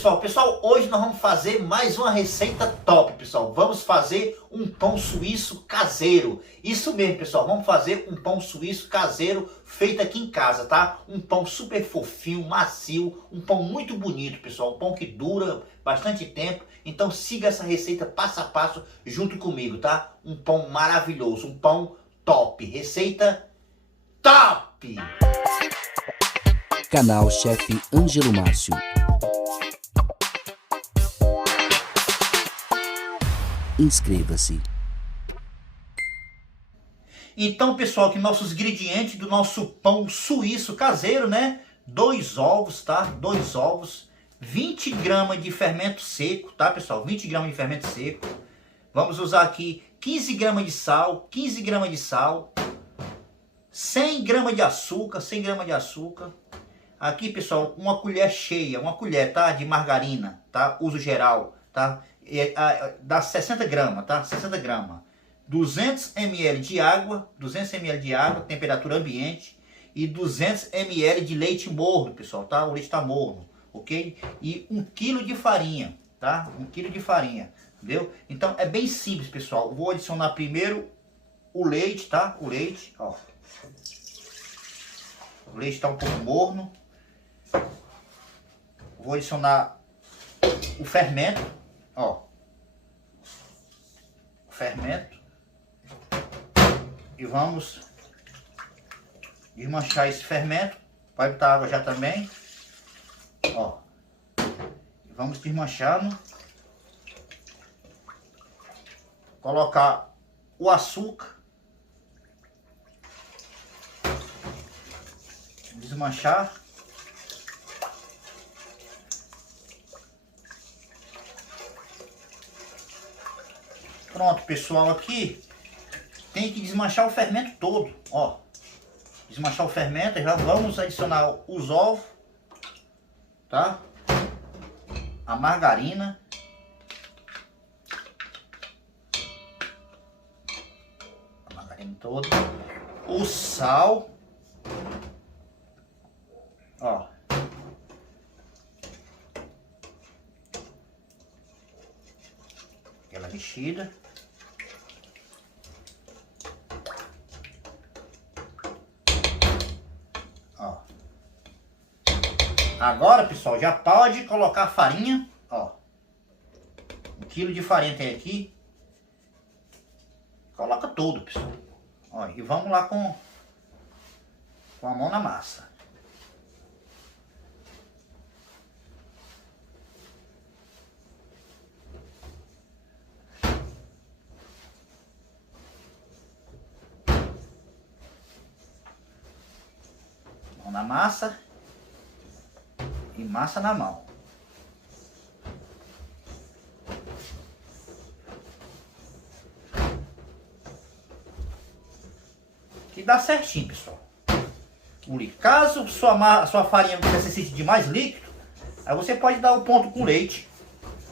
Pessoal, hoje nós vamos fazer mais uma receita top, pessoal. Vamos fazer um pão suíço caseiro. Isso mesmo, pessoal, vamos fazer um pão suíço caseiro feito aqui em casa, tá? Um pão super fofinho, macio, um pão muito bonito, pessoal. Um pão que dura bastante tempo. Então siga essa receita passo a passo junto comigo, tá? Um pão maravilhoso, um pão top. Receita top! Canal Chefe Ângelo Márcio. Inscreva-se. Então, pessoal, aqui nossos ingredientes do nosso pão suíço caseiro, né? 2 ovos, tá? 2 ovos. 20 gramas de fermento seco, tá, pessoal? 20 gramas de fermento seco. Vamos usar aqui 15 gramas de sal, 15 gramas de sal. 100 gramas de açúcar, 100 gramas de açúcar. Aqui, pessoal, uma colher cheia, uma colher, tá? De margarina, tá? Uso geral, tá? Dá 60 gramas, tá? 60 gramas. 200 ml de água, 200 ml de água, temperatura ambiente. E 200 ml de leite morno, pessoal, tá? O leite está morno, ok? E 1 kg de farinha, tá? 1 kg de farinha, entendeu? Então, é bem simples, pessoal. Vou adicionar primeiro o leite, tá? O leite, ó. O leite está um pouco morno. Vou adicionar o fermento, ó. O fermento. E vamos desmanchar esse fermento. Vai botar água já também. Ó. E vamos desmanchando. Colocar o açúcar. Desmanchar. Pronto, pessoal, aqui tem que desmanchar o fermento todo, ó. Desmanchar o fermento, já vamos adicionar os ovos, tá? A margarina. A margarina toda. O sal. Ó. Aquela mexida. Ó. Agora, pessoal, já pode colocar a farinha, ó. 1 kg de farinha tem aqui. Coloca tudo, pessoal. Ó, e vamos lá com a mão na massa. Na massa e massa na mão. Que dá certinho, pessoal. Caso sua farinha necessite de mais líquido, aí você pode dar o ponto com leite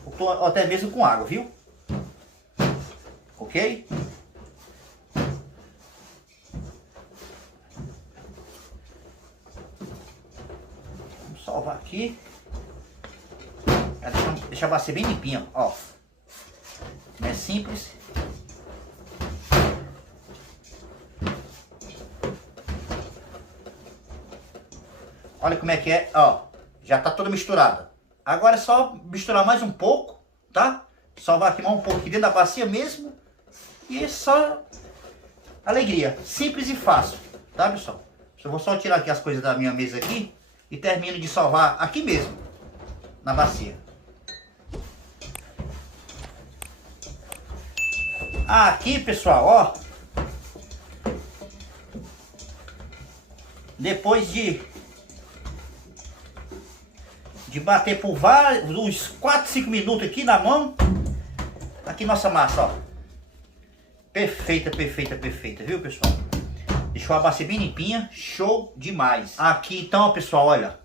ou até mesmo com água, viu? Ok? Salvar aqui. Deixa a bacia bem limpinha, ó. É simples. Olha como é que é, ó. Já tá toda misturada. Agora é só misturar mais um pouco, tá? Salvar aqui mais um pouco aqui dentro da bacia mesmo. E é só alegria. Simples e fácil, tá, pessoal? Eu vou só tirar aqui as coisas da minha mesa aqui. E termino de salvar aqui mesmo, na bacia. Aqui, pessoal, ó. Depois de bater por uns 4, 5 minutos aqui na mão. Aqui nossa massa, ó. Perfeita, perfeita, perfeita, viu, pessoal? Deixou a bacia bem limpinha, show demais. Aqui então, pessoal, olha,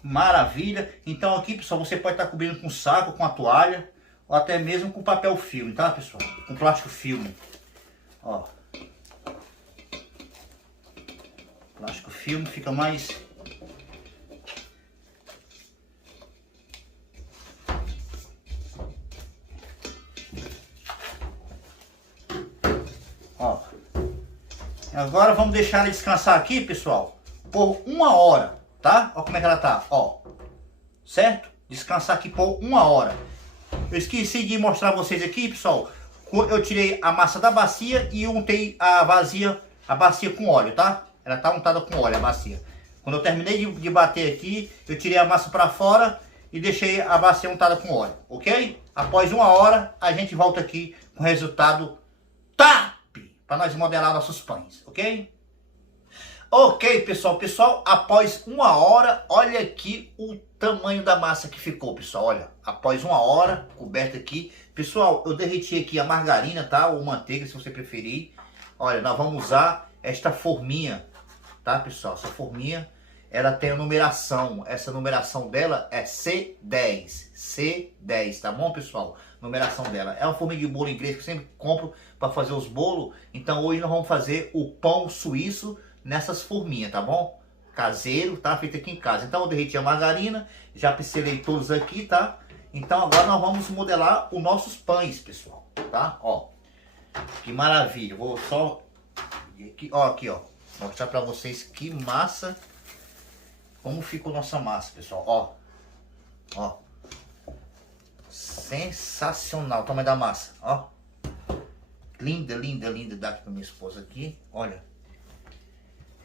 maravilha. Então aqui, pessoal, você pode estar cobrindo com saco, com a toalha, ou até mesmo com papel filme, tá, pessoal? Com plástico filme. Ó. Plástico filme fica mais Agora vamos deixar ela descansar aqui, pessoal, por 1 hora, tá? Olha como é que ela tá, ó. Certo? Descansar aqui por 1 hora. Eu esqueci de mostrar a vocês aqui, pessoal. Eu tirei a massa da bacia e untei a bacia com óleo, tá? Ela tá untada com óleo, a bacia. Quando eu terminei de bater aqui, eu tirei a massa para fora e deixei a bacia untada com óleo, ok? Após 1 hora, a gente volta aqui com o resultado top para nós modelar nossos pães, ok? Ok, pessoal, após 1 hora, olha aqui o tamanho da massa que ficou, pessoal, olha. Após 1 hora, coberta aqui. Pessoal, eu derreti aqui a margarina, tá? Ou manteiga, se você preferir. Olha, nós vamos usar esta forminha, tá, pessoal? Essa forminha, ela tem a numeração. Essa numeração dela é C10. C10, tá bom, pessoal? Numeração dela. É uma forminha de bolo inglês que eu sempre compro para fazer os bolos. Então hoje nós vamos fazer o pão suíço nessas forminhas, tá bom? Caseiro, tá? Feito aqui em casa. Então eu derreti a margarina, já pincelei todos aqui, tá? Então agora nós vamos modelar os nossos pães, pessoal, tá? Ó, que maravilha. Vou só aqui, ó, mostrar pra vocês que massa, como ficou nossa massa, pessoal. Ó, sensacional o tamanho da massa, ó. Linda, linda, linda. Dá aqui pra minha esposa aqui, olha.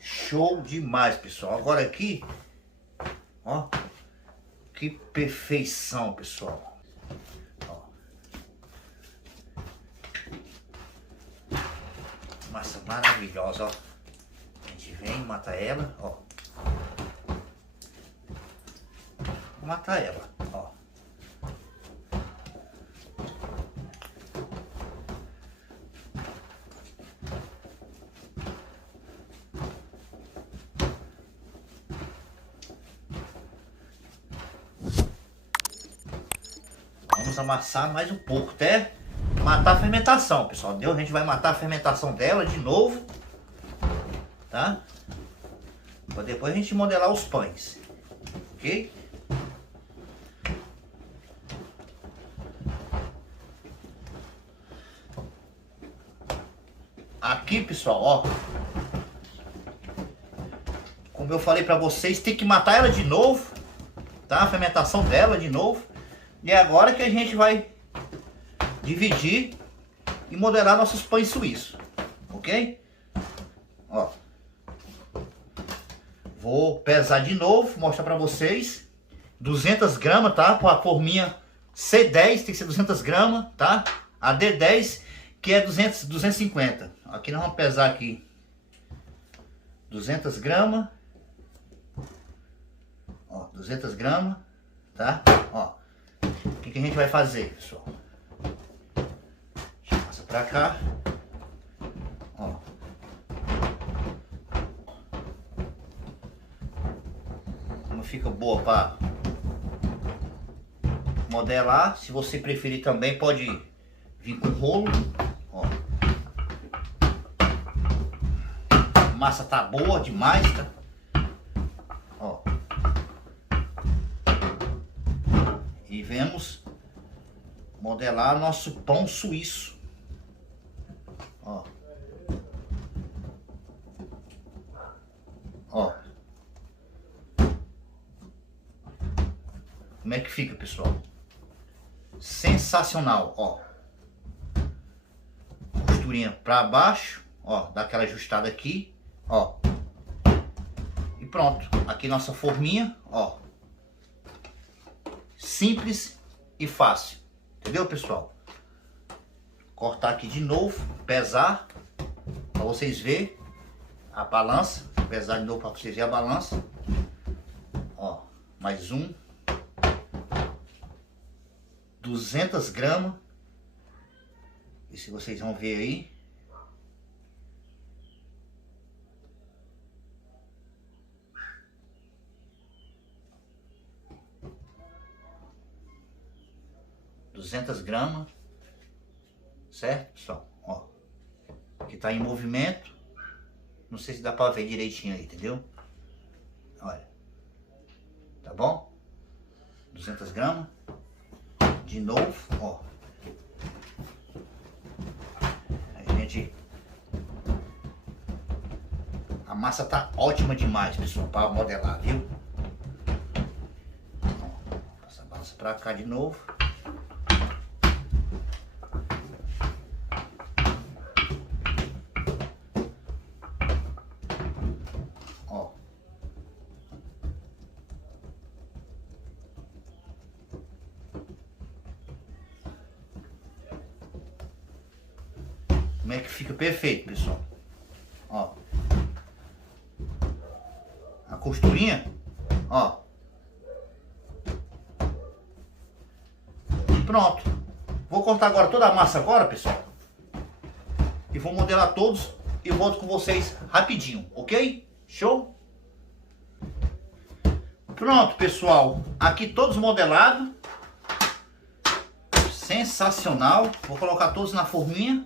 Show demais, pessoal. Agora aqui, ó, que perfeição, pessoal. Ó. Massa maravilhosa, ó. A gente vem, mata ela, ó. Mata ela, ó. Vamos amassar mais um pouco até matar a fermentação, pessoal. Deu? A gente vai matar a fermentação dela de novo, tá? Para depois a gente modelar os pães, ok? Aqui, pessoal, ó, como eu falei para vocês, tem que matar ela de novo, tá? A fermentação dela de novo. E é agora que a gente vai dividir e modelar nossos pães suíços, ok? Ó, vou pesar de novo, mostrar para vocês. 200 gramas, tá? Com a forminha C10 tem que ser 200 gramas, tá? A D10 que é 250. Aqui nós vamos pesar aqui 200 gramas. Ó, 200 gramas, tá? Ó. O que a gente vai fazer, pessoal? Passa pra cá. Ó. Como fica boa para modelar. Se você preferir também pode vir com rolo. Ó. A massa tá boa demais, tá? Ó. E vamos modelar nosso pão suíço. Ó. Ó. Como é que fica, pessoal? Sensacional, ó. Costurinha pra baixo, ó, dá aquela ajustada aqui, ó. E pronto. Aqui nossa forminha, ó. Simples e fácil. Entendeu, pessoal? Cortar aqui de novo, pesar para vocês verem a balança, pesar de novo para vocês verem a balança. Ó, mais um. 200 gramas. E se vocês vão ver aí. gramas, certo, pessoal? Ó, que tá em movimento. Não sei se dá para ver direitinho aí, entendeu? Olha, tá bom? 200 gramas. De novo, ó. A gente A massa tá ótima demais, pessoal, para modelar, viu? Passa a massa para cá de novo. Ó. Como é que fica perfeito, pessoal? Ó. A costurinha, ó. Pronto. Vou cortar agora toda a massa agora, pessoal. E vou modelar todos e volto com vocês rapidinho, ok? Show? Pronto, pessoal. Aqui todos modelados. Sensacional. Vou colocar todos na forminha.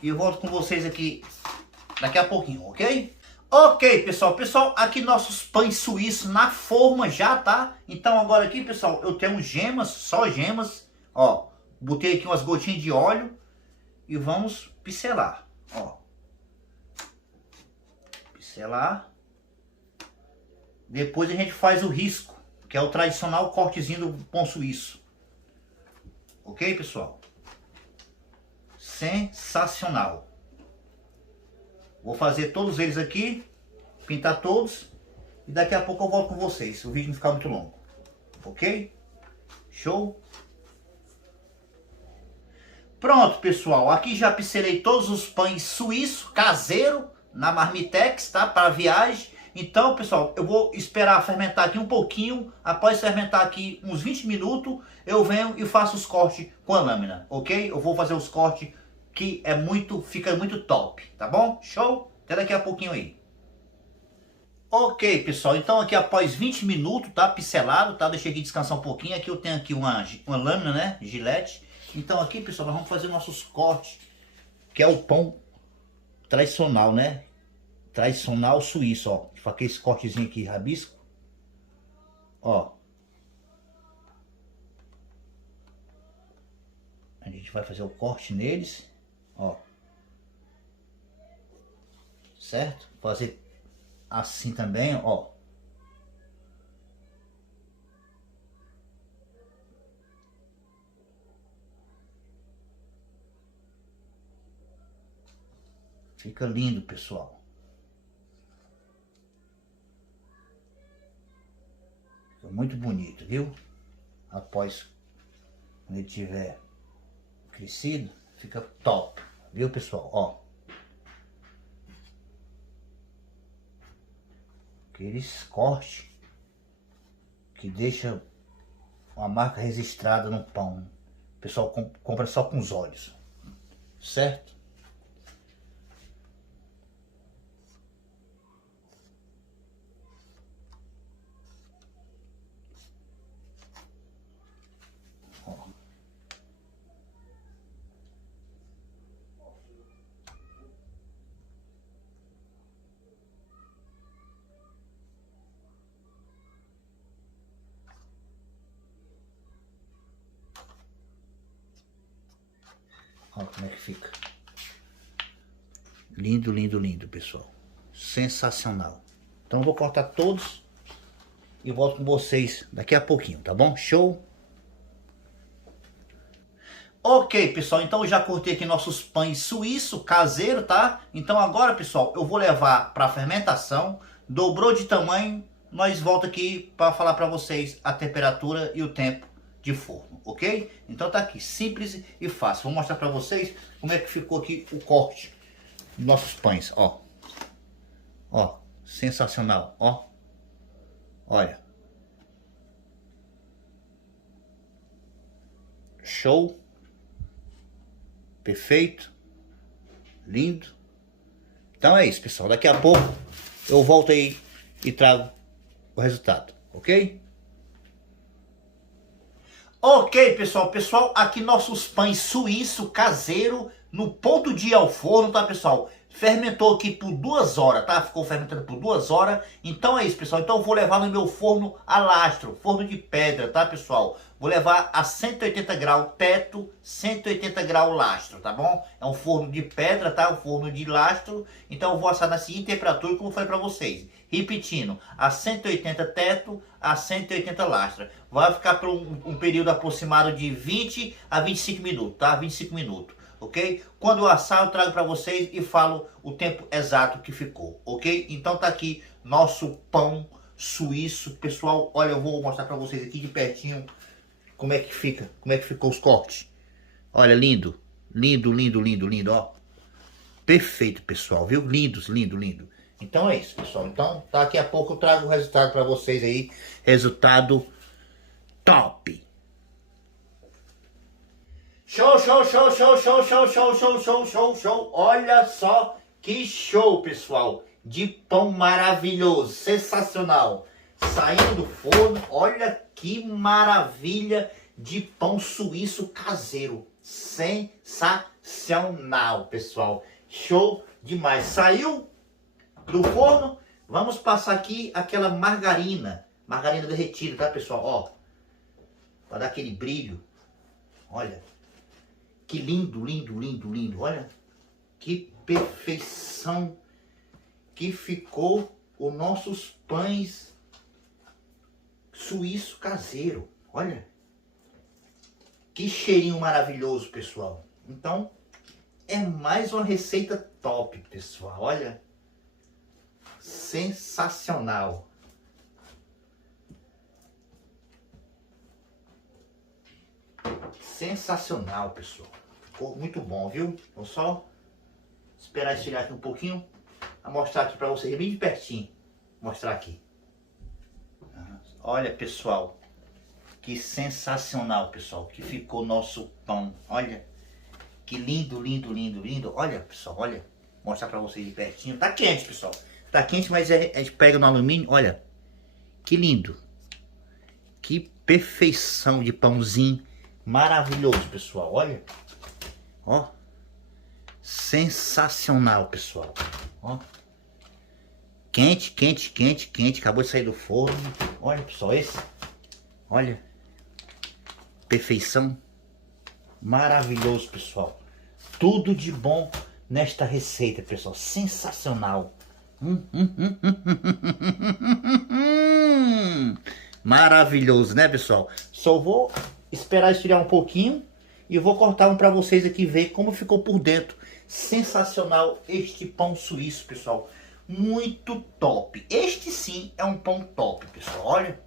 E eu volto com vocês aqui daqui a pouquinho, ok? Ok, pessoal. Pessoal, aqui nossos pães suíços na forma já, tá? Então agora aqui, pessoal, eu tenho gemas, só gemas. Ó, botei aqui umas gotinhas de óleo e vamos pincelar, ó. Pincelar. Depois a gente faz o risco, que é o tradicional cortezinho do pão suíço. Ok, pessoal? Sensacional. Vou fazer todos eles aqui, pintar todos e daqui a pouco eu volto com vocês. O vídeo não ficar muito longo, ok? Show? Pronto, pessoal. Aqui já pincelei todos os pães suíços caseiro na Marmitex, tá? Para viagem. Então, pessoal, eu vou esperar fermentar aqui um pouquinho. Após fermentar aqui uns 20 minutos, eu venho e faço os cortes com a lâmina, ok? Eu vou fazer os cortes que fica muito top, tá bom? Show? Até daqui a pouquinho aí. Ok, pessoal, então aqui após 20 minutos, tá? Pincelado, tá? Deixei aqui descansar um pouquinho. Aqui eu tenho aqui uma lâmina, né? Gilete. Então aqui, pessoal, nós vamos fazer nossos cortes, que é o pão tradicional, né? Tradicional suíço, ó. Fazer esse cortezinho aqui, rabisco. Ó. A gente vai fazer o corte neles, ó. Certo? Fazer assim também, ó. Fica lindo, pessoal. Fica muito bonito, viu? Após, quando ele tiver crescido, fica top, viu, pessoal? Ó. Aqueles cortes que deixa uma marca registrada no pão. O pessoal compra só com os olhos, certo? Olha como é que fica. Lindo, lindo, lindo, pessoal. Sensacional. Então eu vou cortar todos e volto com vocês daqui a pouquinho, tá bom? Show? Ok, pessoal, então eu já cortei aqui nossos pães suíço caseiro, tá? Então agora, pessoal, eu vou levar para fermentação. Dobrou de tamanho, nós volta aqui para falar para vocês a temperatura e o tempo de forno, ok? Então tá aqui, simples e fácil. Vou mostrar para vocês como é que ficou aqui o corte dos nossos pães, ó. Ó, sensacional, ó. Olha. Show. Perfeito. Lindo. Então é isso, pessoal. Daqui a pouco eu volto aí e trago o resultado, ok? Ok, pessoal. Pessoal, aqui nossos pães suíço caseiro no ponto de ir ao forno, tá, pessoal? Fermentou aqui por 2 horas, tá? Ficou fermentando por 2 horas. Então é isso, pessoal. Então eu vou levar no meu forno a lastro, forno de pedra, tá, pessoal? Vou levar a 180 graus teto, 180 graus lastro, tá bom? É um forno de pedra, tá? Um forno de lastro. Então eu vou assar na seguinte temperatura, como eu falei pra vocês. Repetindo, a 180 teto, a 180 lastro. Vai ficar por um período aproximado de 20 a 25 minutos, tá? 25 minutos. Ok? Quando eu assar eu trago para vocês e falo o tempo exato que ficou, ok? Então tá aqui nosso pão suíço, pessoal. Olha, eu vou mostrar para vocês aqui de pertinho como é que fica, como é que ficou os cortes. Olha, lindo, lindo, lindo, lindo, lindo, ó. Perfeito, pessoal, viu? Lindos, lindo, lindo. Então é isso, pessoal. Então daqui a pouco eu trago o resultado para vocês aí, resultado top. Show, show, show, show, show, show, show, show, show, show, show. Olha só que show, pessoal. De pão maravilhoso, sensacional. Saindo do forno, olha que maravilha de pão suíço caseiro. Sensacional, pessoal. Show demais. Saiu do forno, vamos passar aqui aquela margarina. Margarina derretida, tá, pessoal? Ó, para dar aquele brilho. Olha. Que lindo, lindo, lindo, lindo. Olha que perfeição que ficou os nossos pães suíço caseiro. Olha que cheirinho maravilhoso, pessoal. Então é mais uma receita top, pessoal. Olha, sensacional. Sensacional, pessoal. Ficou muito bom, viu? Vou só esperar esfriar aqui um pouquinho. Vou mostrar aqui para vocês bem de pertinho. Mostrar aqui. Olha, pessoal. Que sensacional, pessoal. Que ficou nosso pão. Olha. Que lindo, lindo, lindo, lindo. Olha, pessoal. Olha. Vou mostrar para vocês de pertinho. Tá quente, pessoal. Tá quente, mas a gente pega no alumínio. Olha. Que lindo. Que perfeição de pãozinho. Maravilhoso, pessoal. Olha. Ó. Sensacional, pessoal. Ó. Quente, quente, quente, quente. Acabou de sair do forno. Olha, pessoal, esse. Olha. Perfeição. Maravilhoso, pessoal. Tudo de bom nesta receita, pessoal. Sensacional. Maravilhoso, né, pessoal? Só vou esperar esfriar um pouquinho e vou cortar um para vocês aqui ver como ficou por dentro. Sensacional este pão suíço, pessoal. Muito top. Este sim é um pão top, pessoal. Olha.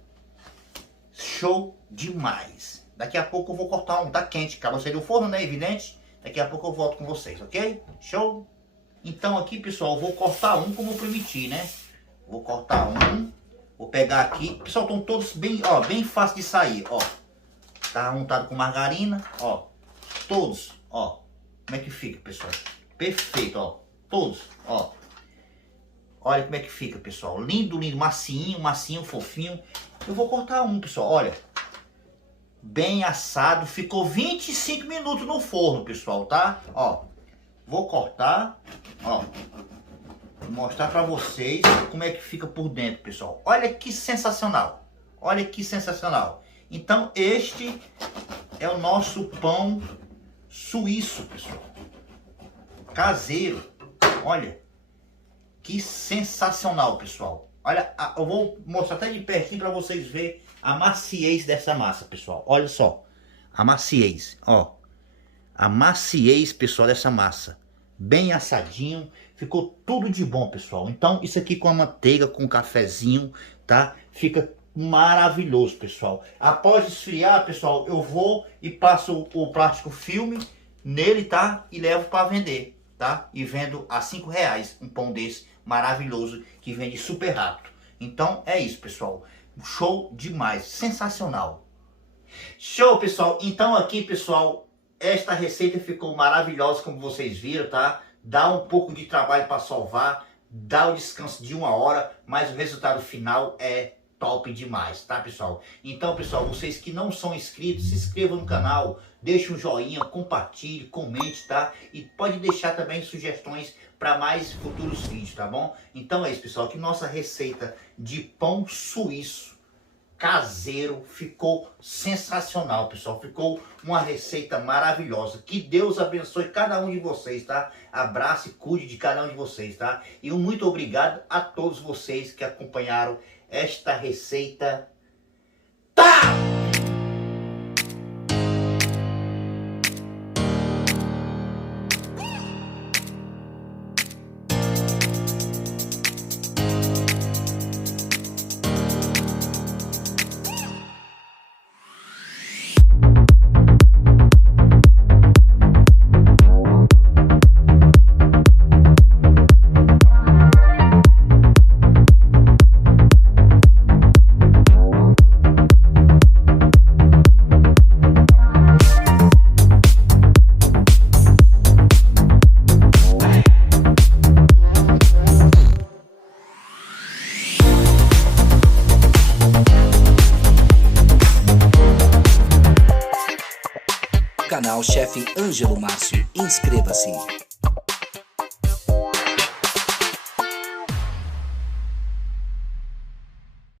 Show demais. Daqui a pouco eu vou cortar um. Tá quente, acabou de sair do forno, né? Evidente. Daqui a pouco eu volto com vocês, ok? Show? Então aqui, pessoal, eu vou cortar um como eu prometi, né? Vou cortar um. Vou pegar aqui. Pessoal, estão todos bem, ó, bem fácil de sair, ó. Tá untado com margarina, ó. Todos, ó. Como é que fica, pessoal? Perfeito, ó. Todos, ó. Olha como é que fica, pessoal. Lindo, lindo, macinho, macinho, fofinho. Eu vou cortar um, pessoal, olha. Bem assado. Ficou 25 minutos no forno, pessoal, tá? Ó. Vou cortar, ó. Vou mostrar pra vocês como é que fica por dentro, pessoal. Olha que sensacional. Olha que sensacional. Então, este é o nosso pão suíço, pessoal. Caseiro. Olha. Que sensacional, pessoal. Olha, eu vou mostrar até de pertinho para vocês verem a maciez dessa massa, pessoal. Olha só. A maciez, ó. A maciez, pessoal, dessa massa. Bem assadinho. Ficou tudo de bom, pessoal. Então, isso aqui com a manteiga, com um cafezinho, tá? Fica maravilhoso, pessoal. Após esfriar, pessoal, eu vou e passo o plástico filme nele, tá? E levo para vender, tá? E vendo a R$5 um pão desse maravilhoso que vende super rápido. Então é isso, pessoal. Show demais, sensacional. Show, pessoal. Então aqui, pessoal, esta receita ficou maravilhosa, como vocês viram, tá? Dá um pouco de trabalho para salvar, dá o descanso de 1 hora, mas o resultado final é top demais, tá, pessoal? Então, pessoal, vocês que não são inscritos, se inscrevam no canal, deixe um joinha, compartilhe, comente, tá? E pode deixar também sugestões para mais futuros vídeos, tá bom? Então é isso, pessoal, que nossa receita de pão suíço caseiro ficou sensacional, pessoal. Ficou uma receita maravilhosa. Que Deus abençoe cada um de vocês, tá? Abraço e cuide de cada um de vocês, tá? E um muito obrigado a todos vocês que acompanharam esta receita. Tá! Canal Chefe Ângelo Márcio. Inscreva-se.